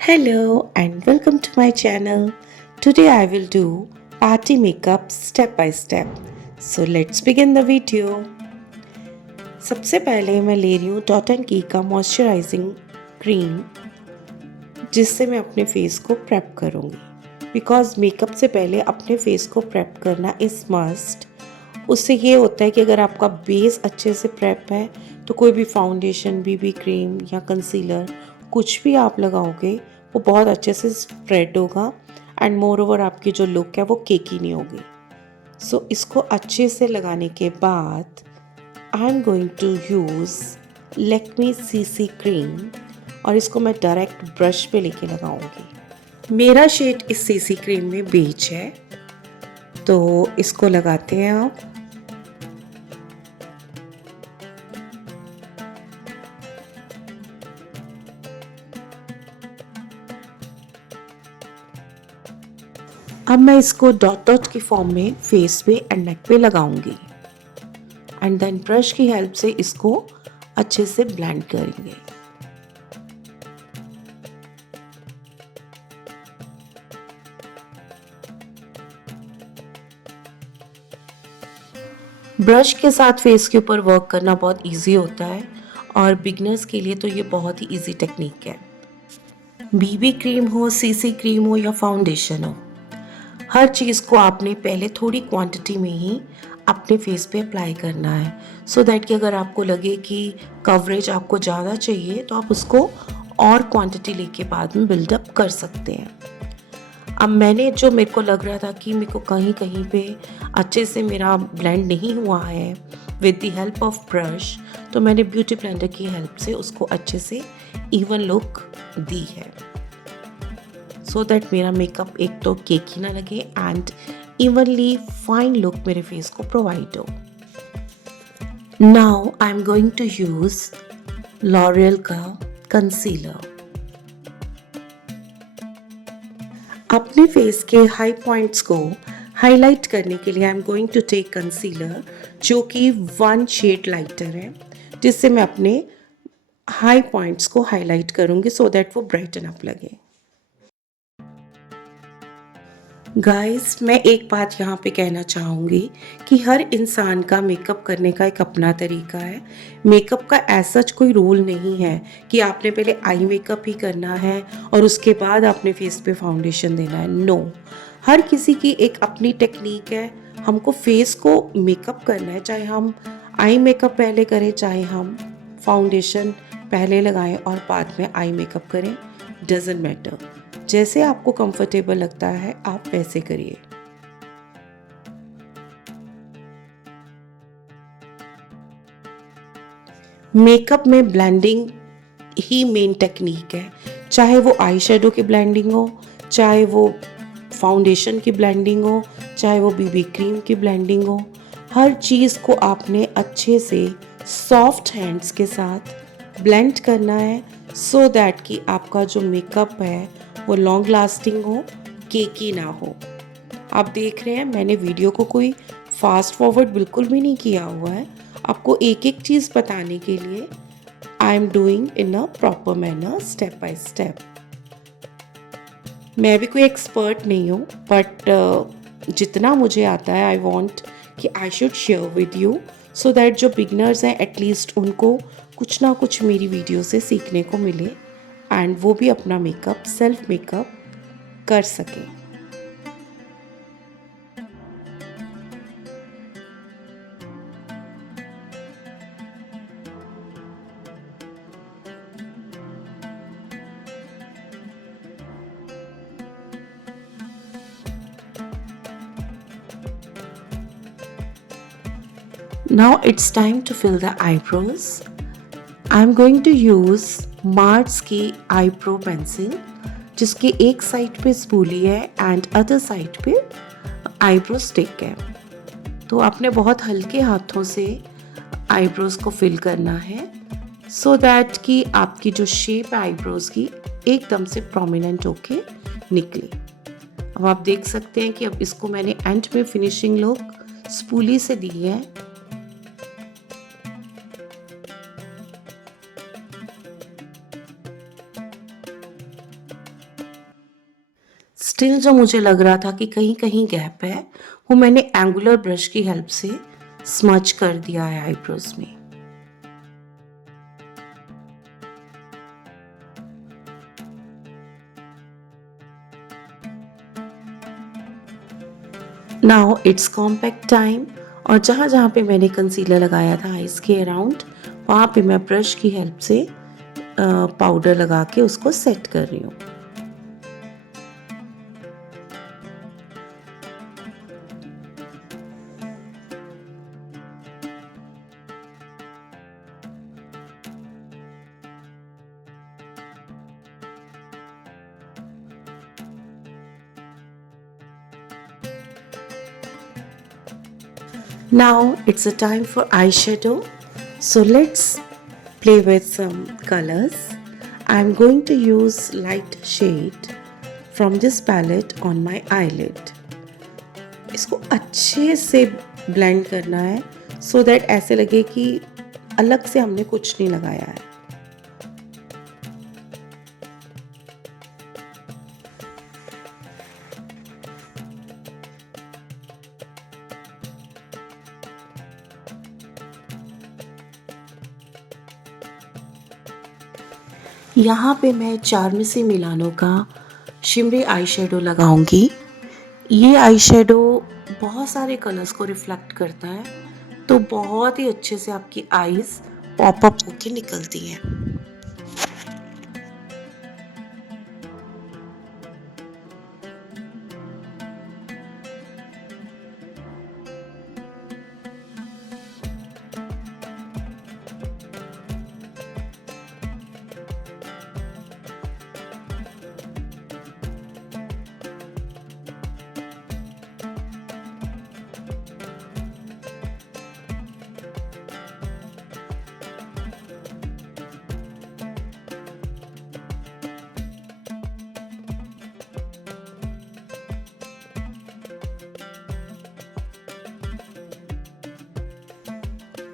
Hello and welcome to my channel. Today I will do party makeup step by step. So let's begin the video. सबसे पहले मैं ले रही हूँ dot and की का मॉइस्चराइजिंग क्रीम जिससे मैं अपने फेस को प्रेप करूँगी बिकॉज मेकअप से पहले अपने फेस को प्रेप करना इज़ मस्ट। उससे ये होता है कि अगर आपका बेस अच्छे से प्रेप है तो कोई भी फाउंडेशन बीबी क्रीम या कंसीलर कुछ भी आप लगाओगे वो बहुत अच्छे से स्प्रेड होगा एंड मोर ओवर आपकी जो लुक है वो केकी नहीं होगी। सो इसको अच्छे से लगाने के बाद I am going to use Lakme CC cream और इसको मैं डायरेक्ट ब्रश पे लेके लगाऊंगी। मेरा शेड इस सीसी क्रीम में बेज है तो इसको लगाते हैं आप। अब मैं इसको डॉट डॉट की फॉर्म में फेस पे एंड नेक पे लगाऊंगी एंड देन ब्रश की हेल्प से इसको अच्छे से ब्लेंड करेंगे। ब्रश के साथ फेस के ऊपर वर्क करना बहुत इजी होता है और बिगनर्स के लिए तो ये बहुत ही इजी टेक्निक है। बीबी क्रीम हो, सीसी क्रीम हो या फाउंडेशन हो, हर चीज़ को आपने पहले थोड़ी क्वांटिटी में ही अपने फेस पे अप्लाई करना है सो दैट कि अगर आपको लगे कि कवरेज आपको ज़्यादा चाहिए तो आप उसको और क्वांटिटी लेके बाद में बिल्डअप कर सकते हैं। अब मैंने जो मेरे को लग रहा था कि मेरे को कहीं कहीं पे अच्छे से मेरा ब्लेंड नहीं हुआ है with the help of brush, तो मैंने ब्यूटी ब्लेंडर की हेल्प से उसको अच्छे से इवन लुक दी है सो दैट मेरा मेकअप एक तो केकी ना लगे एंड इवनली फाइन लुक मेरे फेस को प्रोवाइड हो। Now I am going to use L'Oreal का कंसीलर। अपने फेस के हाई पॉइंट्स को हाईलाइट करने के लिए I am going to take concealer जो कि 1 शेड लाइटर है जिससे मैं अपने हाई पॉइंट्स को हाईलाइट करूंगी सो दैट वो ब्राइटन अप लगे। गाइस मैं एक बात यहाँ पे कहना चाहूँगी कि हर इंसान का मेकअप करने का एक अपना तरीका है। मेकअप का ऐसा कोई रूल नहीं है कि आपने पहले आई मेकअप ही करना है और उसके बाद आपने फेस पे फाउंडेशन देना है। नो, हर किसी की एक अपनी टेक्निक है। हमको फेस को मेकअप करना है, चाहे हम आई मेकअप पहले करें चाहे हम फाउंडेशन पहले लगाएं और बाद में आई मेकअप करें, डजेंट मैटर। जैसे आपको कंफर्टेबल लगता है आप वैसे करिए। मेकअप में ब्लेंडिंग ही मेन टेक्निक है, चाहे वो आई शेडो की ब्लेंडिंग हो, चाहे वो फाउंडेशन की ब्लेंडिंग हो, चाहे वो बीबी क्रीम की ब्लेंडिंग हो। हर चीज़ को आपने अच्छे से सॉफ्ट हैंड्स के साथ ब्लेंड करना है सो दैट कि आपका जो मेकअप है वो लॉन्ग लास्टिंग हो, केकी ना हो। आप देख रहे हैं मैंने वीडियो को कोई फास्ट फॉरवर्ड बिल्कुल भी नहीं किया हुआ है, आपको एक एक चीज़ बताने के लिए I am doing in a proper manner step by step. मैं भी कोई एक्सपर्ट नहीं हूँ बट जितना मुझे आता है आई वॉन्ट कि I should share with you so that जो बिगनर्स हैं एटलीस्ट उनको कुछ ना कुछ मेरी वीडियो से सीखने को मिले एंड वो भी अपना मेकअप सेल्फ मेकअप कर सकें। Now it's time to fill the eyebrows. I'm going to use Mars की आईब्रो पेंसिल जिसकी एक साइड पे स्पूली है एंड अदर साइड पे आईब्रो स्टिक है। तो आपने बहुत हल्के हाथों से आईब्रोज को फिल करना है सो दैट कि आपकी जो शेप है आईब्रोज की एकदम से प्रोमिनेंट होके निकले। अब आप देख सकते हैं कि अब इसको मैंने एंड में फिनिशिंग लुक स्पूली से दी है। स्टिल जो मुझे लग रहा था कि कहीं कहीं गैप है, वो मैंने एंगुलर ब्रश की हेल्प से स्मच कर दिया है आईब्रोज में। नाउ इट्स कॉम्पैक्ट टाइम, और जहाँ जहाँ पे मैंने कंसीलर लगाया था आईज के अराउंड, वहाँ पे मैं ब्रश की हेल्प से पाउडर लगा के उसको सेट कर रही हूँ। Now it's a time for eyeshadow. So let's play with some colors. I'm going to use light shade from this palette on my eyelid. इसको अच्छे से ब्लेंड करना है so that ऐसे लगे कि अलग से हमने कुछ नहीं लगाया है। यहाँ पे मैं चारमेसी मिलानो का शिमरी आई शेडो लगाऊंगी। ये आई शेडो बहुत सारे कलर्स को रिफ्लेक्ट करता है, तो बहुत ही अच्छे से आपकी आईज पॉप अप होके निकलती हैं।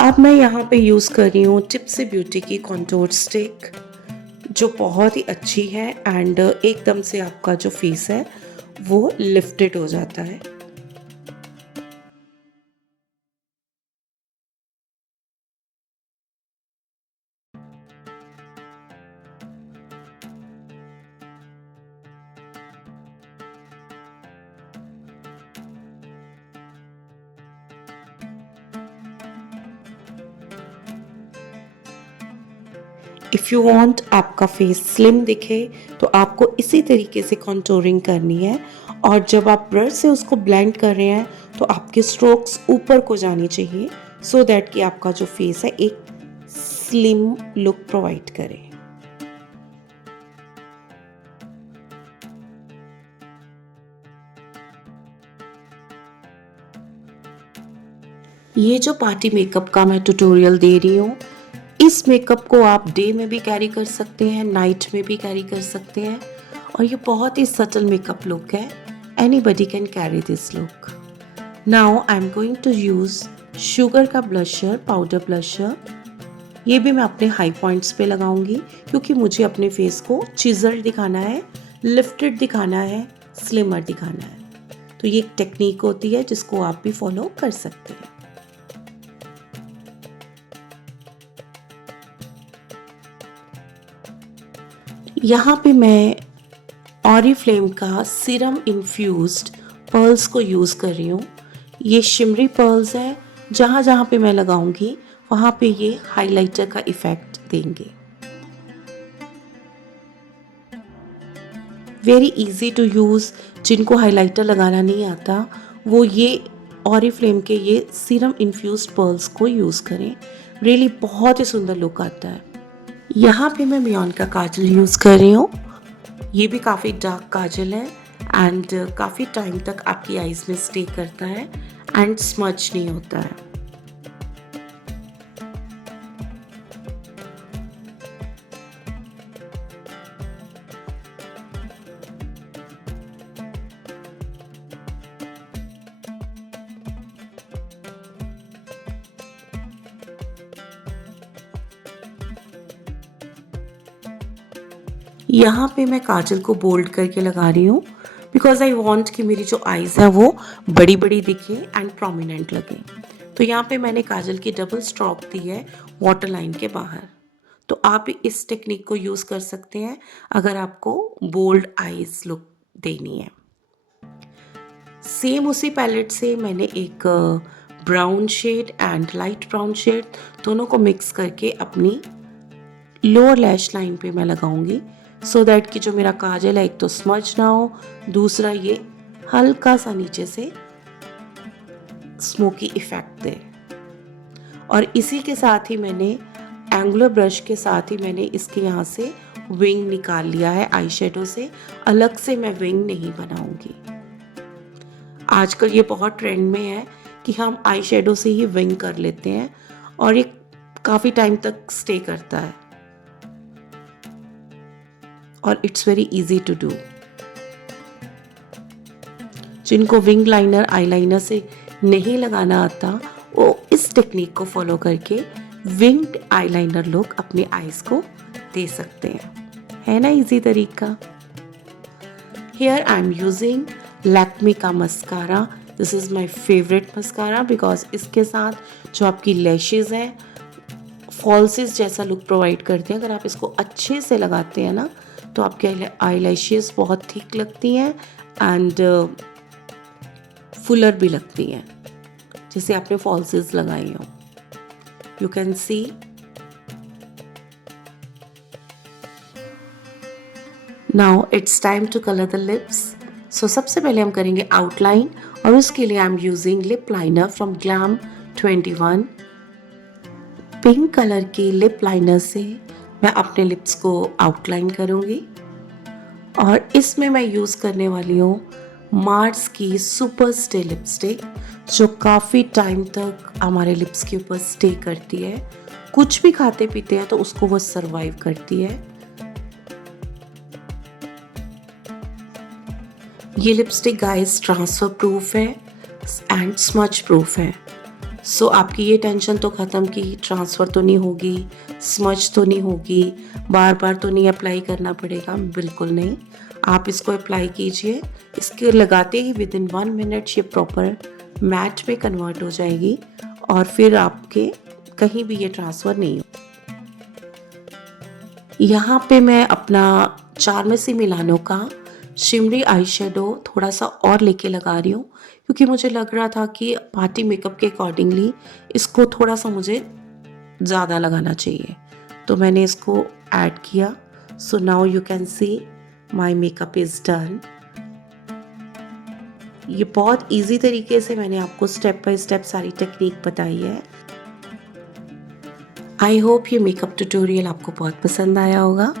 अब मैं यहाँ पे यूज़ कर रही हूँ टिप्सी ब्यूटी की कॉन्टोर स्टिक, जो बहुत ही अच्छी है एंड एकदम से आपका जो फेस है वो लिफ्टेड हो जाता है। इफ़ यू वांट आपका फेस स्लिम दिखे तो आपको इसी तरीके से कॉन्टोरिंग करनी है, और जब आप ब्रश से उसको ब्लेंड कर रहे हैं तो आपके स्ट्रोक्स ऊपर को जानी चाहिए सो दैट कि आपका जो फेस है एक स्लिम लुक प्रोवाइड करे। ये जो पार्टी मेकअप का मैं ट्यूटोरियल दे रही हूँ, इस मेकअप को आप डे में भी कैरी कर सकते हैं, नाइट में भी कैरी कर सकते हैं, और ये बहुत ही सटल मेकअप लुक है। Anybody can carry this look. Now I am going to use Sugar का ब्लशर, पाउडर ब्लशर। ये भी मैं अपने हाई पॉइंट्स पे लगाऊंगी क्योंकि मुझे अपने फेस को चिजल्ड दिखाना है, लिफ्टेड दिखाना है, स्लिमर दिखाना है। तो ये एक टेक्निक होती है जिसको आप भी फॉलो कर सकते हैं। यहाँ पे मैं ऑरिफ्लेम का सीरम इन्फ्यूज्ड पर्ल्स को यूज़ कर रही हूँ। ये शिमरी पर्ल्स है, जहाँ जहाँ पे मैं लगाऊंगी वहाँ पे ये हाइलाइटर का इफ़ेक्ट देंगे। Very easy to use. जिनको हाइलाइटर लगाना नहीं आता वो ये ऑरिफ्लेम के ये सीरम इन्फ्यूज्ड पर्ल्स को यूज़ करें। रियली बहुत ही सुंदर लुक आता है। यहाँ पे मैं मियोन का काजल यूज़ कर रही हूँ। ये भी काफ़ी डार्क काजल है एंड काफ़ी टाइम तक आपकी आईज में स्टे करता है एंड स्मच नहीं होता है। यहाँ पे मैं काजल को बोल्ड करके लगा रही हूँ बिकॉज आई वॉन्ट कि मेरी जो आईज़ है वो बड़ी बड़ी दिखे एंड प्रोमिनेंट लगे। तो यहाँ पे मैंने काजल की डबल स्ट्रोक दी है वाटर लाइन के बाहर। तो आप इस टेक्निक को यूज़ कर सकते हैं अगर आपको बोल्ड आईज लुक देनी है। सेम उसी पैलेट से मैंने एक brown shade and light brown shade दोनों को मिक्स करके अपनी लोअर लैश लाइन पे मैं लगाऊंगी, सो दैट कि जो मेरा काजल है एक तो स्मज ना हो, दूसरा ये हल्का सा नीचे से स्मोकी इफेक्ट दे। और इसी के साथ ही मैंने एंगुलर ब्रश के साथ ही मैंने इसके यहाँ से विंग निकाल लिया है आई शेडो से। अलग से मैं विंग नहीं बनाऊंगी। आजकल ये बहुत ट्रेंड में है कि हम आई शेडो से ही विंग कर लेते हैं और ये काफ़ी टाइम तक स्टे करता है और it's very easy to do. जिनको विंग लाइनर आईलाइनर से नहीं लगाना आता वो इस टेक्निक को फॉलो करके विंग्ड आईलाइनर लुक अपने आईज को दे सकते हैं। है ना इजी तरीका। Here I am using Lakme का mascara. This is my favourite mascara because इसके साथ जो आपकी लैशेज़ हैं फॉल्सेस जैसा लुक प्रोवाइड करते हैं। अगर आप इसको अच्छे से लगाते हैं ना तो आपके आई लैशेज़ बहुत थिक लगती हैं एंड फुलर भी लगती हैं, जैसे आपने फॉल्सेस लगाई हो। You can see now it's time to colour the lips. So सबसे पहले हम करेंगे आउटलाइन और उसके लिए I am using lip liner from Glam 21। Pink colour की लिप लाइनर से मैं अपने लिप्स को आउटलाइन करूंगी और इसमें मैं यूज़ करने वाली हूँ मार्स की सुपर स्टे लिपस्टिक, जो काफ़ी टाइम तक हमारे लिप्स के ऊपर स्टे करती है। कुछ भी खाते पीते हैं तो उसको वो सरवाइव करती है। ये लिपस्टिक गाइस ट्रांसफ़र प्रूफ है एंड स्मच प्रूफ है। सो आपकी ये टेंशन तो ख़त्म कि ट्रांसफ़र तो नहीं होगी, स्मच तो नहीं होगी, बार बार तो नहीं अप्लाई करना पड़ेगा। बिल्कुल नहीं, आप इसको अप्लाई कीजिए। इसके लगाते ही विद इन 1 मिनट ये प्रॉपर मैट में कन्वर्ट हो जाएगी और फिर आपके कहीं भी ये ट्रांसफ़र नहीं हो। यहाँ पे मैं अपना चार्मेसी मिलानो का शिमरी आई शेडो थोड़ा सा और लेके लगा रही हूँ, क्योंकि मुझे लग रहा था कि पार्टी मेकअप के अकॉर्डिंगली इसको थोड़ा सा मुझे ज़्यादा लगाना चाहिए, तो मैंने इसको ऐड किया। So now you can C my makeup is done. ये बहुत इजी तरीके से मैंने आपको स्टेप बाय स्टेप सारी टेक्निक बताई है। आई होप ये मेकअप ट्यूटोरियल आपको बहुत पसंद आया होगा।